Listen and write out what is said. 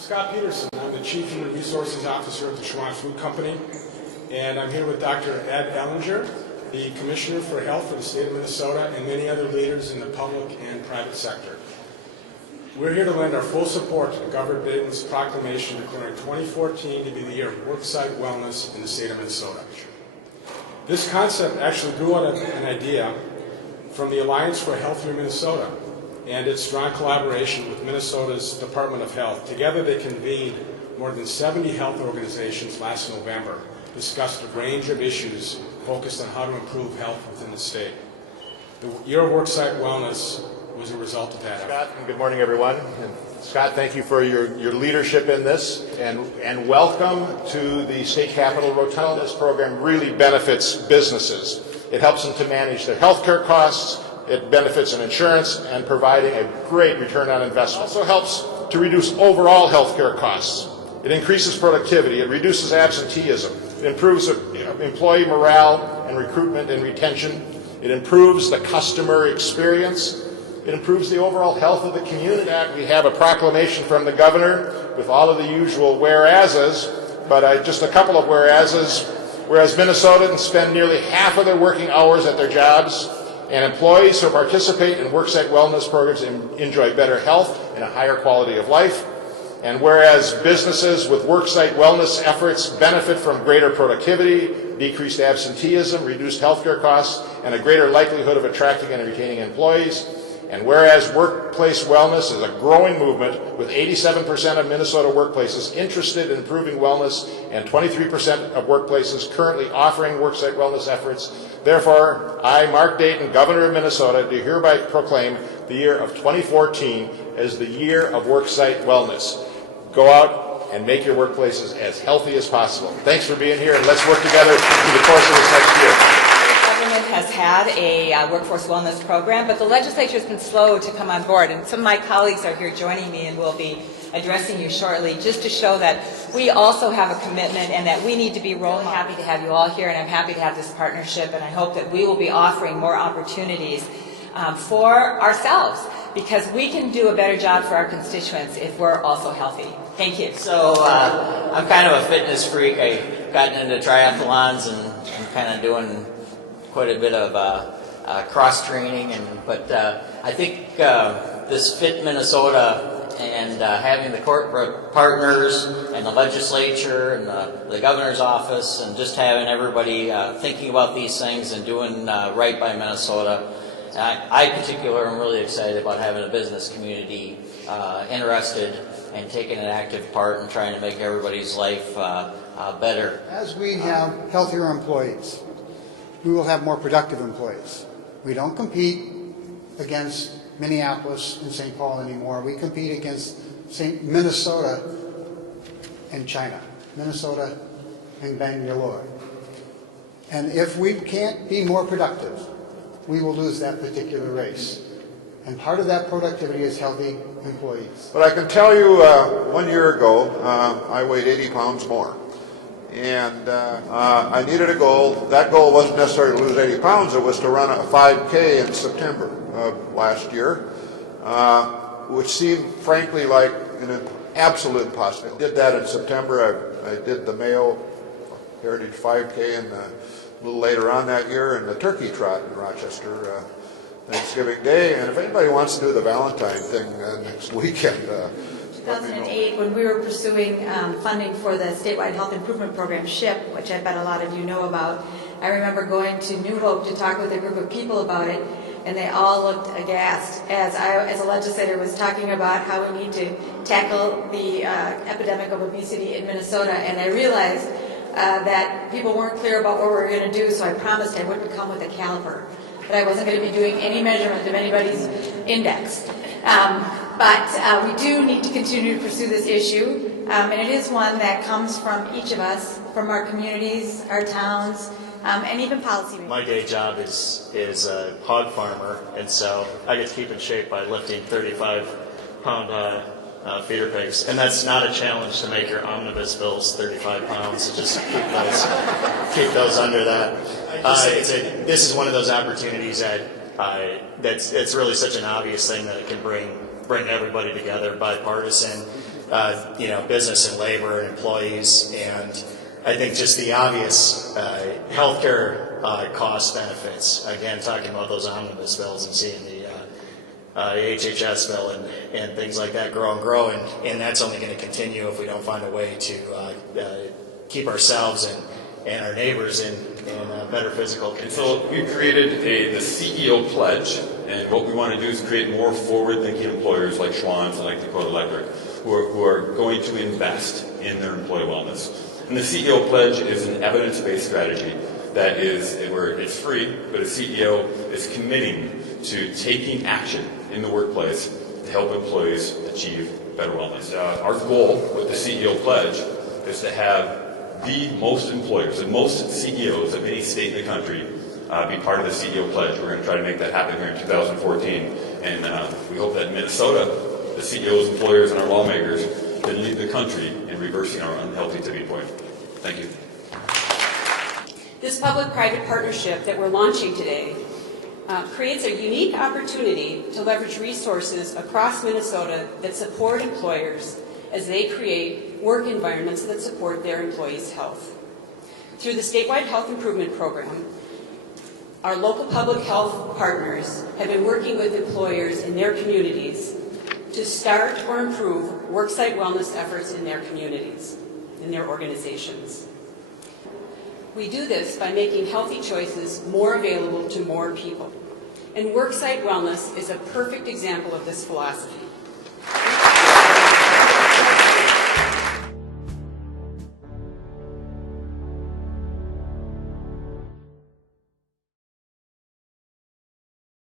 Scott Peterson. I'm the Chief Human Resources Officer at the Schwann Food Company, and I'm here with Dr. Ed Ellinger, the Commissioner for Health for the state of Minnesota, and many other leaders in the public and private sector. We're here to lend our full support to Governor Biden's proclamation declaring 2014 to be the year of worksite wellness in the state of Minnesota. This concept actually grew out of an idea from the Alliance for a Healthier Minnesota and its strong collaboration with Minnesota's Department of Health. Together they convened more than 70 health organizations last November, discussed a range of issues focused on how to improve health within the state. The year of worksite wellness was a result of that. Scott, and good morning, everyone. And Scott, thank you for your leadership in this, and welcome to the State Capitol Rotunda. This program really benefits businesses. It helps them to manage their health care costs. It benefits in insurance and providing a great return on investment. It also helps to reduce overall health care costs. It increases productivity. It reduces absenteeism. It improves employee morale and recruitment and retention. It improves the customer experience. It improves the overall health of the community. We have a proclamation from the governor with all of the usual whereases, but just a couple of whereases. Whereas Minnesotans spend nearly half of their working hours at their jobs, and employees who participate in worksite wellness programs enjoy better health and a higher quality of life. And whereas businesses with worksite wellness efforts benefit from greater productivity, decreased absenteeism, reduced healthcare costs, and a greater likelihood of attracting and retaining employees. And whereas workplace wellness is a growing movement, with 87% of Minnesota workplaces interested in improving wellness and 23% of workplaces currently offering worksite wellness efforts. Therefore, I, Mark Dayton, Governor of Minnesota, do hereby proclaim the year of 2014 as the year of worksite wellness. Go out and make your workplaces as healthy as possible. Thanks for being here, and let's work together through the course of this next year. The government has had a workforce wellness program, but the legislature has been slow to come on board. And some of my colleagues are here joining me and will be addressing you shortly, just to show that we also have a commitment and that we need to be rolling. I'm happy to have you all here, and I'm happy to have this partnership, and I hope that we will be offering more opportunities for ourselves, because we can do a better job for our constituents if we're also healthy. Thank you. So I'm kind of a fitness freak. I've gotten into triathlons, and I'm kind of doing quite a bit of cross training, but I think this Fit Minnesota and having the corporate partners and the legislature and the governor's office, and just having everybody thinking about these things and doing right by Minnesota. I in particular am really excited about having a business community interested and taking an active part in trying to make everybody's life better. As we have healthier employees, we will have more productive employees. We don't compete against Minneapolis and St. Paul anymore. We compete against Minnesota and China, Minnesota and Bangalore. And if we can't be more productive, we will lose that particular race. And part of that productivity is healthy employees. But I can tell you 1 year ago, I weighed 80 pounds more. And I needed a goal. That goal wasn't necessarily to lose 80 pounds. It was to run a 5K in September of last year, which seemed, frankly, like an absolute impossibility. I did that in September. I did the Mayo Heritage 5K and a little later on that year, and the Turkey Trot in Rochester Thanksgiving Day. And if anybody wants to do the Valentine thing next weekend, 2008, when we were pursuing funding for the statewide health improvement program, SHIP, which I bet a lot of you know about, I remember going to New Hope to talk with a group of people about it, and they all looked aghast as I, as a legislator, was talking about how we need to tackle the epidemic of obesity in Minnesota, and I realized that people weren't clear about what we were going to do, so I promised I wouldn't come with a caliper, that I wasn't going to be doing any measurement of anybody's index. But we do need to continue to pursue this issue, and it is one that comes from each of us, from our communities, our towns, and even policymakers. My day job is a hog farmer, and so I get to keep in shape by lifting 35-pound feeder pigs, and that's not a challenge to make your omnibus bills 35 pounds. So just keep those under that. This is one of those opportunities that it's really such an obvious thing that it can bring everybody together, bipartisan. business and labor and employees, and I think just the obvious healthcare cost benefits. Again, talking about those omnibus bills and seeing the HHS bill and things like that grow, and that's only going to continue if we don't find a way to keep ourselves and our neighbors in better physical condition. So we created the CEO pledge, and what we want to do is create more forward-thinking employers like Schwann's and like Dakota Electric, who are going to invest in their employee wellness. And the CEO pledge is an evidence-based strategy that is where it's free, but a CEO is committing to taking action in the workplace to help employees achieve better wellness. Our goal with the CEO pledge is to have the most employers and most CEOs of any state in the country be part of the CEO pledge. We're going to try to make that happen here in 2014, and we hope that in Minnesota, the CEOs, employers, and our lawmakers can lead the country in reversing our unhealthy tipping point. Thank you. This public-private partnership that we're launching today creates a unique opportunity to leverage resources across Minnesota that support employers as they create work environments that support their employees' health. Through the statewide health improvement program, our local public health partners have been working with employers in their communities to start or improve worksite wellness efforts in their communities, in their organizations. We do this by making healthy choices more available to more people. And worksite wellness is a perfect example of this philosophy.